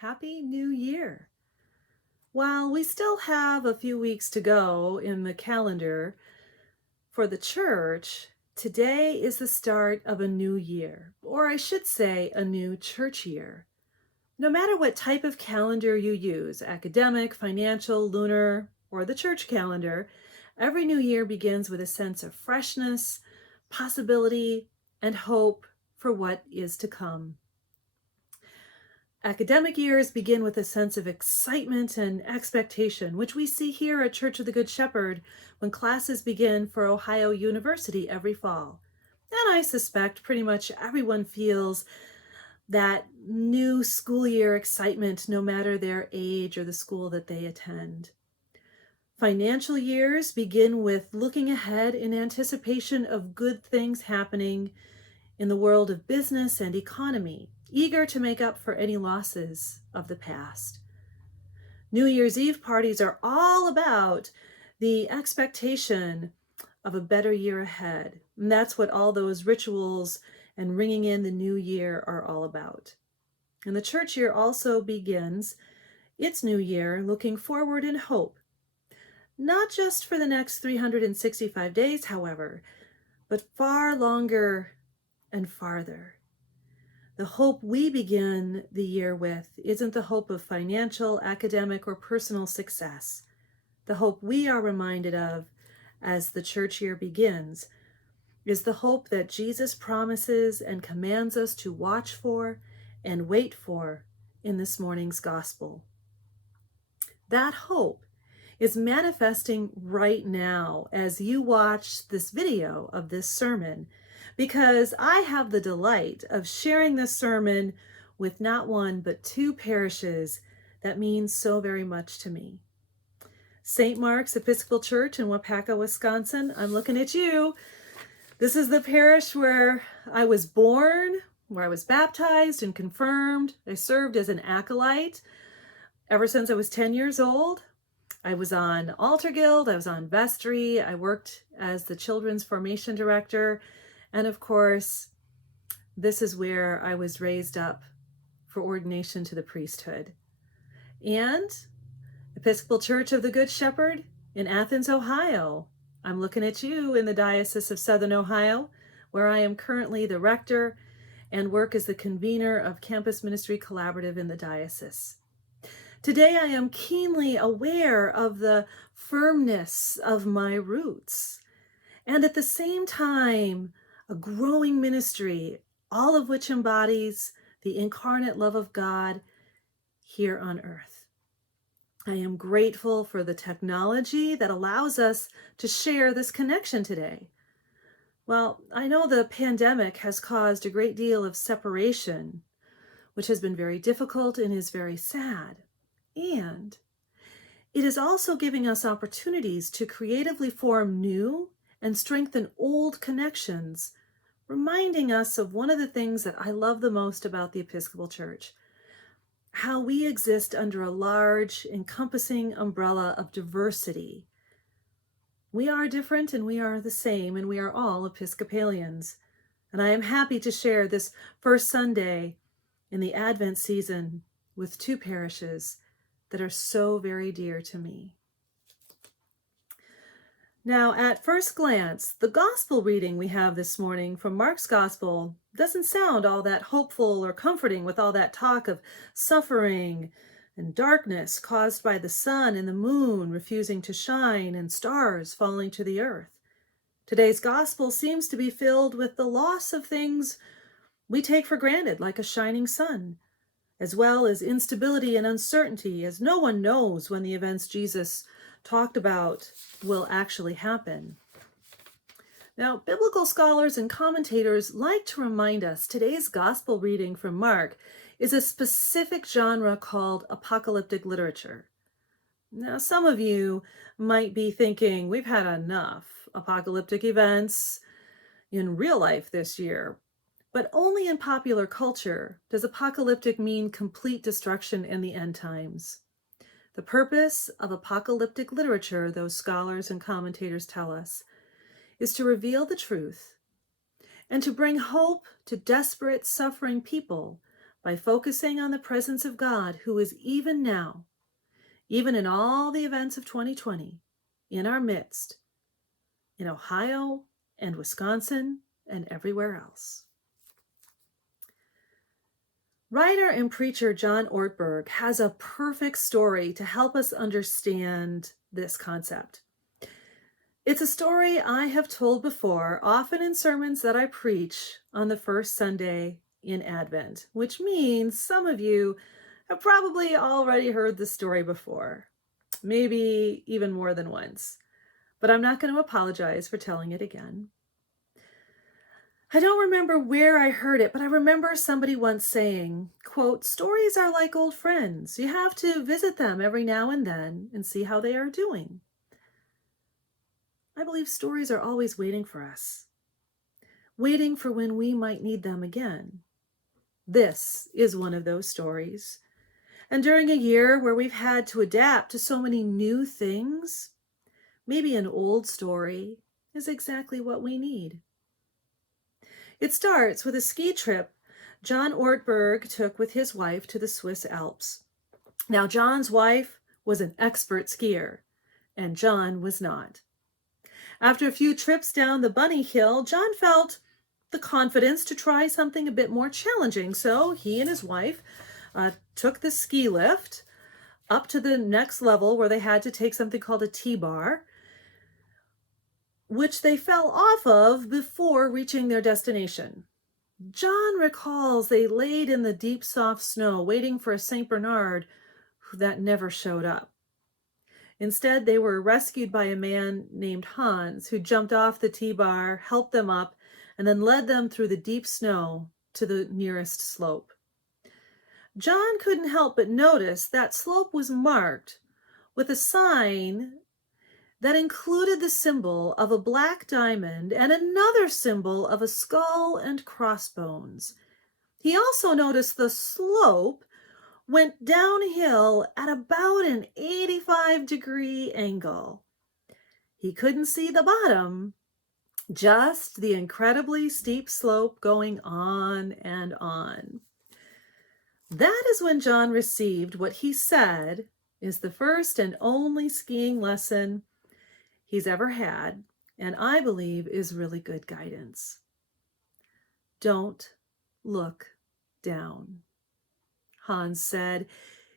Happy New Year. While we still have a few weeks to go in the calendar for the church, today is the start of a new year, or I should say a new church year. No matter what type of calendar you use, academic, financial, lunar, or the church calendar, every new year begins with a sense of freshness, possibility, and hope for what is to come. Academic years begin with a sense of excitement and expectation, which we see here at Church of the Good Shepherd when classes begin for Ohio University every fall. And I suspect pretty much everyone feels that new school year excitement, no matter their age or the school that they attend. Financial years begin with looking ahead in anticipation of good things happening in the world of business and economy, eager to make up for any losses of the past. New Year's Eve parties are all about the expectation of a better year ahead. And that's what all those rituals and ringing in the new year are all about. And the church year also begins its new year looking forward in hope, not just for the next 365 days, however, but far longer and farther. The hope we begin the year with isn't the hope of financial, academic, or personal success. The hope we are reminded of as the church year begins is the hope that Jesus promises and commands us to watch for and wait for in this morning's gospel. That hope is manifesting right now as you watch this video of this sermon, because I have the delight of sharing this sermon with not one but two parishes that mean so very much to me. St. Mark's Episcopal Church in Wapaka, Wisconsin. I'm looking at you. This is the parish where I was born, where I was baptized and confirmed. I served as an acolyte ever since I was 10 years old. I was on Altar Guild, I was on vestry, I worked as the children's formation director, and of course, this is where I was raised up for ordination to the priesthood. And Episcopal Church of the Good Shepherd in Athens, Ohio. I'm looking at you in the Diocese of Southern Ohio, where I am currently the rector and work as the convener of Campus Ministry Collaborative in the diocese. Today I am keenly aware of the firmness of my roots, and at the same time, a growing ministry, all of which embodies the incarnate love of God here on earth. I am grateful for the technology that allows us to share this connection today. Well, I know the pandemic has caused a great deal of separation, which has been very difficult and is very sad. And it is also giving us opportunities to creatively form new and strengthen old connections, reminding us of one of the things that I love the most about the Episcopal Church, how we exist under a large, encompassing umbrella of diversity. We are different and we are the same, and we are all Episcopalians. And I am happy to share this first Sunday in the Advent season with two parishes that are so very dear to me. Now, at first glance, the gospel reading we have this morning from Mark's gospel doesn't sound all that hopeful or comforting, with all that talk of suffering and darkness caused by the sun and the moon refusing to shine and stars falling to the earth. Today's gospel seems to be filled with the loss of things we take for granted, like a shining sun, as well as instability and uncertainty, as no one knows when the events Jesus talked about will actually happen. Now, biblical scholars and commentators like to remind us today's gospel reading from Mark is a specific genre called apocalyptic literature. Now, some of you might be thinking, we've had enough apocalyptic events in real life this year. But only in popular culture does apocalyptic mean complete destruction in the end times. The purpose of apocalyptic literature, those scholars and commentators tell us, is to reveal the truth and to bring hope to desperate, suffering people by focusing on the presence of God, who is even now, even in all the events of 2020, in our midst, in Ohio and Wisconsin and everywhere else. Writer and preacher John Ortberg has a perfect story to help us understand this concept. It's a story I have told before, often in sermons that I preach on the first Sunday in Advent, which means some of you have probably already heard the story before, maybe even more than once, but I'm not going to apologize for telling it again. I don't remember where I heard it, but I remember somebody once saying, quote, "Stories are like old friends. You have to visit them every now and then and see how they are doing." I believe stories are always waiting for us, waiting for when we might need them again. This is one of those stories. And during a year where we've had to adapt to so many new things, maybe an old story is exactly what we need. It starts with a ski trip John Ortberg took with his wife to the Swiss Alps. Now, John's wife was an expert skier, and John was not. After a few trips down the bunny hill, John felt the confidence to try something a bit more challenging. So he and his wife took the ski lift up to the next level where they had to take something called a T-bar, which they fell off of before reaching their destination. John recalls they laid in the deep, soft snow waiting for a St. Bernard that never showed up. Instead, they were rescued by a man named Hans, who jumped off the T-bar, helped them up, and then led them through the deep snow to the nearest slope. John couldn't help but notice that slope was marked with a sign that included the symbol of a black diamond and another symbol of a skull and crossbones. He also noticed the slope went downhill at about an 85-degree angle. He couldn't see the bottom, just the incredibly steep slope going on and on. That is when John received what he said is the first and only skiing lesson he's ever had, and I believe is really good guidance. Don't look down. Hans said,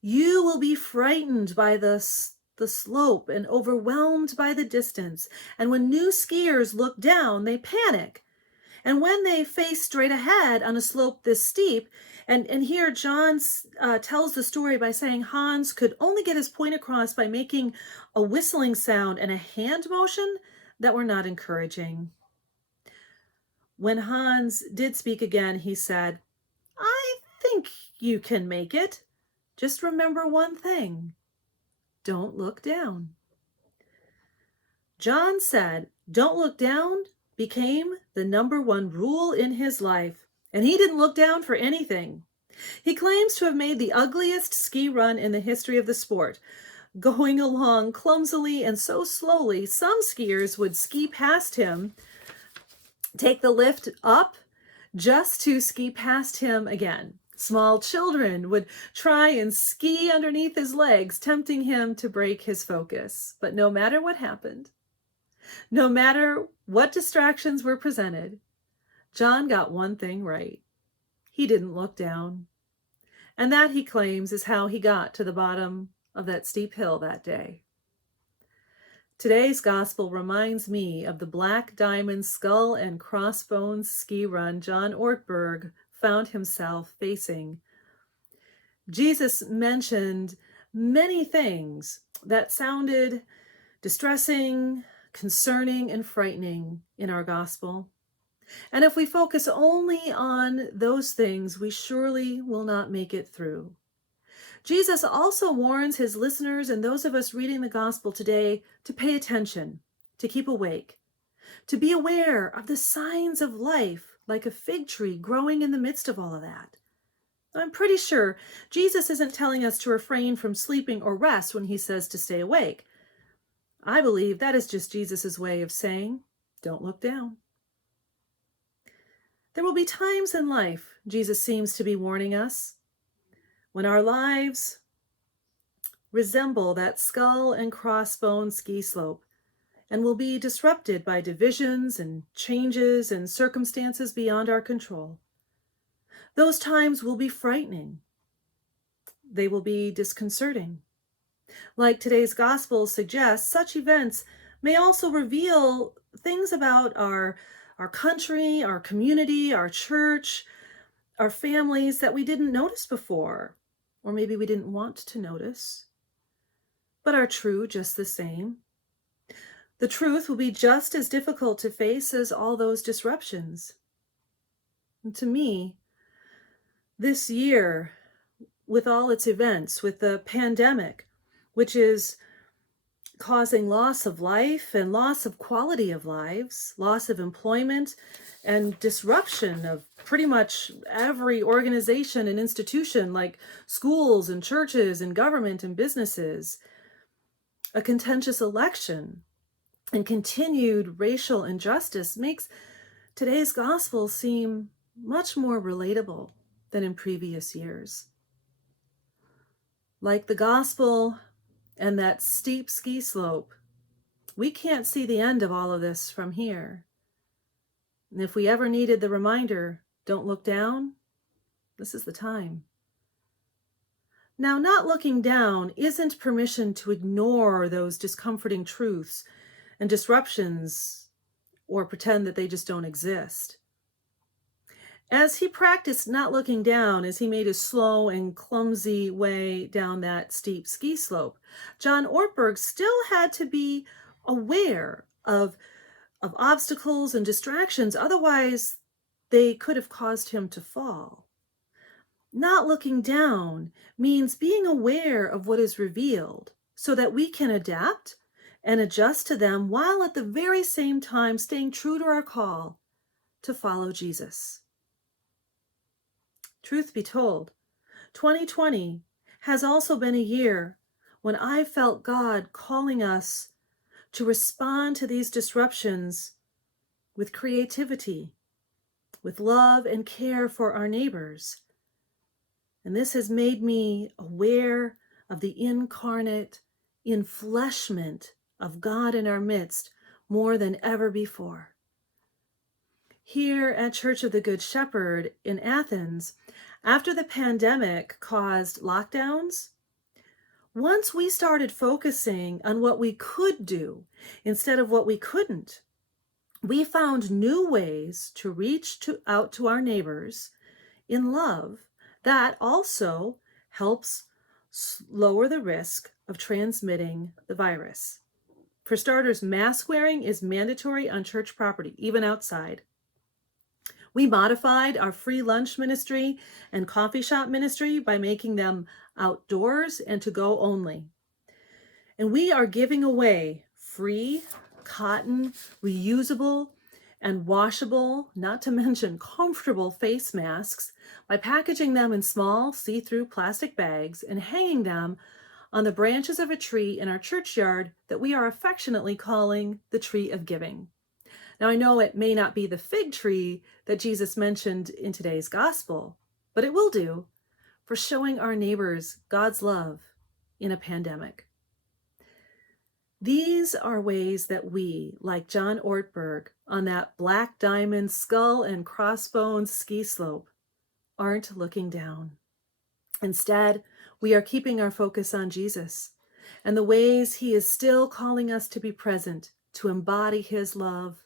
"You will be frightened by the slope and overwhelmed by the distance. And when new skiers look down, they panic. And when they face straight ahead on a slope this steep," and here John tells the story by saying Hans could only get his point across by making a whistling sound and a hand motion that were not encouraging. When Hans did speak again, he said, "I think you can make it. Just remember one thing. Don't look down." John said, "Don't look down" became the number one rule in his life, and he didn't look down for anything. He claims to have made the ugliest ski run in the history of the sport, going along clumsily and so slowly some skiers would ski past him, take the lift up just to ski past him again. Small children would try and ski underneath his legs, tempting him to break his focus. But no matter what happened, no matter what distractions were presented, John got one thing right. He didn't look down. And that, he claims, is how he got to the bottom of that steep hill that day. Today's gospel reminds me of the Black Diamond Skull and Crossbones ski run John Ortberg found himself facing. Jesus mentioned many things that sounded distressing, concerning, and frightening in our gospel. And if we focus only on those things, we surely will not make it through. Jesus also warns his listeners and those of us reading the gospel today to pay attention, to keep awake, to be aware of the signs of life, like a fig tree growing in the midst of all of that. I'm pretty sure Jesus isn't telling us to refrain from sleeping or rest when he says to stay awake. I believe that is just Jesus's way of saying, don't look down. There will be times in life, Jesus seems to be warning us, when our lives resemble that skull and crossbone ski slope and will be disrupted by divisions and changes and circumstances beyond our control. Those times will be frightening. They will be disconcerting. Like today's gospel suggests, such events may also reveal things about our country, our community, our church, our families that we didn't notice before, or maybe we didn't want to notice, but are true just the same. The truth will be just as difficult to face as all those disruptions. And to me, this year, with all its events, with the pandemic, which is causing loss of life and loss of quality of lives, loss of employment, and disruption of pretty much every organization and institution like schools and churches and government and businesses, a contentious election, and continued racial injustice makes today's gospel seem much more relatable than in previous years. Like the gospel and that steep ski slope, we can't see the end of all of this from here. And if we ever needed the reminder, don't look down, this is the time. Now, not looking down isn't permission to ignore those discomforting truths and disruptions or pretend that they just don't exist. As he practiced not looking down as he made his slow and clumsy way down that steep ski slope, John Ortberg still had to be aware of obstacles and distractions, otherwise they could have caused him to fall. Not looking down means being aware of what is revealed so that we can adapt and adjust to them while at the very same time staying true to our call to follow Jesus. Truth be told, 2020 has also been a year when I felt God calling us to respond to these disruptions with creativity, with love and care for our neighbors. And this has made me aware of the incarnate enfleshment of God in our midst more than ever before. Here at Church of the Good Shepherd in Athens, after the pandemic caused lockdowns, once we started focusing on what we could do instead of what we couldn't, we found new ways to reach out to our neighbors in love that also helps lower the risk of transmitting the virus. For starters, mask wearing is mandatory on church property, even outside. We modified our free lunch ministry and coffee shop ministry by making them outdoors and to go only. And we are giving away free cotton, reusable, and washable, not to mention comfortable face masks by packaging them in small see-through plastic bags and hanging them on the branches of a tree in our churchyard that we are affectionately calling the Tree of Giving. Now, I know it may not be the fig tree that Jesus mentioned in today's gospel, but it will do for showing our neighbors God's love in a pandemic. These are ways that we, like John Ortberg on that black diamond skull and crossbones ski slope, aren't looking down. Instead, we are keeping our focus on Jesus and the ways he is still calling us to be present, to embody his love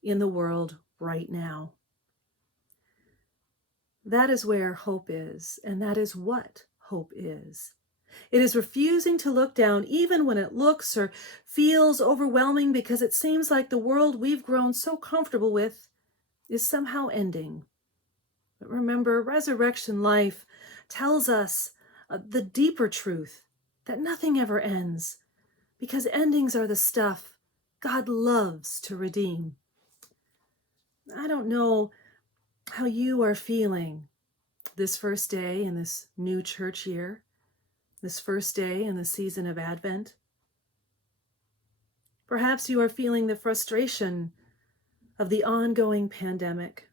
in the world right now. That is where hope is, and that is what hope is. It is refusing to look down even when it looks or feels overwhelming because it seems like the world we've grown so comfortable with is somehow ending. But remember, resurrection life tells us the deeper truth that nothing ever ends because endings are the stuff God loves to redeem. I don't know how you are feeling this first day in this new church year, this first day in the season of Advent. Perhaps you are feeling the frustration of the ongoing pandemic.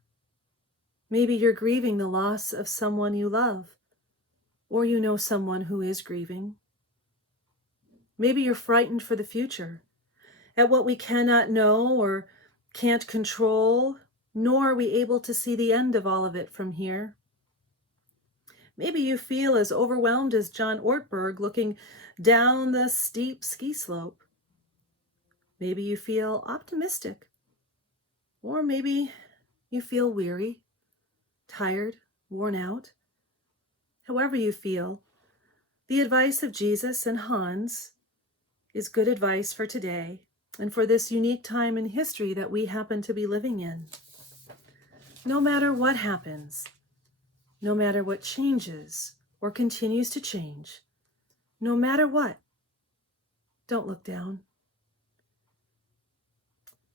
Maybe you're grieving the loss of someone you love, or you know someone who is grieving. Maybe you're frightened for the future, at what we cannot know or can't control, nor are we able to see the end of all of it from here. Maybe you feel as overwhelmed as John Ortberg looking down the steep ski slope. Maybe you feel optimistic, or maybe you feel weary, tired, worn out. However you feel, the advice of Jesus and Hans is good advice for today and for this unique time in history that we happen to be living in. No matter what happens, no matter what changes or continues to change, no matter what, don't look down.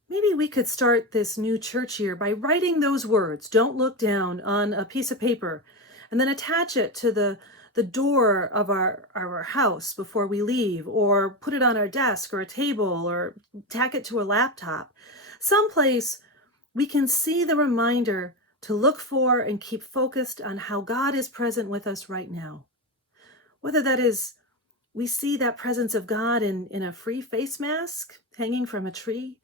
Maybe we could start this new church year by writing those words, "Don't look down," on a piece of paper, and then attach it to the door of our house before we leave, or put it on our desk or a table, or tack it to a laptop. Someplace we can see the reminder to look for and keep focused on how God is present with us right now. Whether that is we see that presence of God in a free face mask hanging from a tree,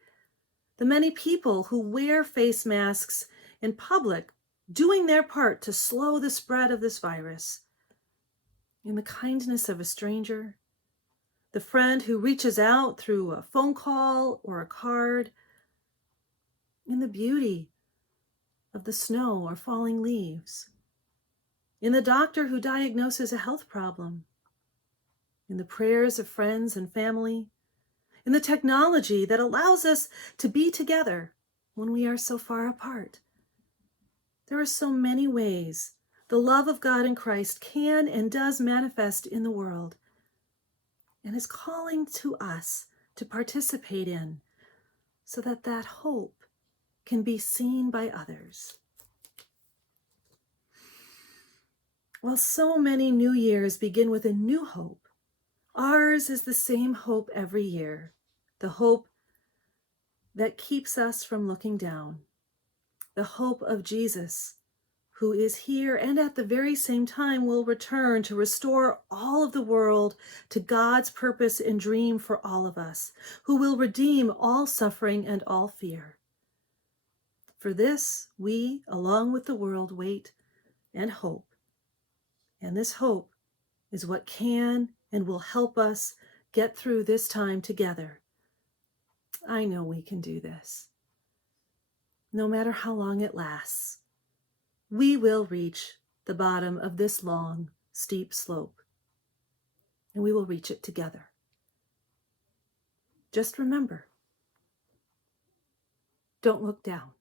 the many people who wear face masks in public doing their part to slow the spread of this virus, in the kindness of a stranger, the friend who reaches out through a phone call or a card, in the beauty of the snow or falling leaves, in the doctor who diagnoses a health problem, in the prayers of friends and family, in the technology that allows us to be together when we are so far apart. There are so many ways the love of God in Christ can and does manifest in the world, and is calling to us to participate in, so that that hope can be seen by others. While so many new years begin with a new hope, ours is the same hope every year, the hope that keeps us from looking down, the hope of Jesus, who is here and at the very same time will return to restore all of the world to God's purpose and dream for all of us, who will redeem all suffering and all fear. For this, we, along with the world, wait and hope. And this hope is what can and will help us get through this time together. I know we can do this. No matter how long it lasts, we will reach the bottom of this long, steep slope, and we will reach it together. Just remember, don't look down.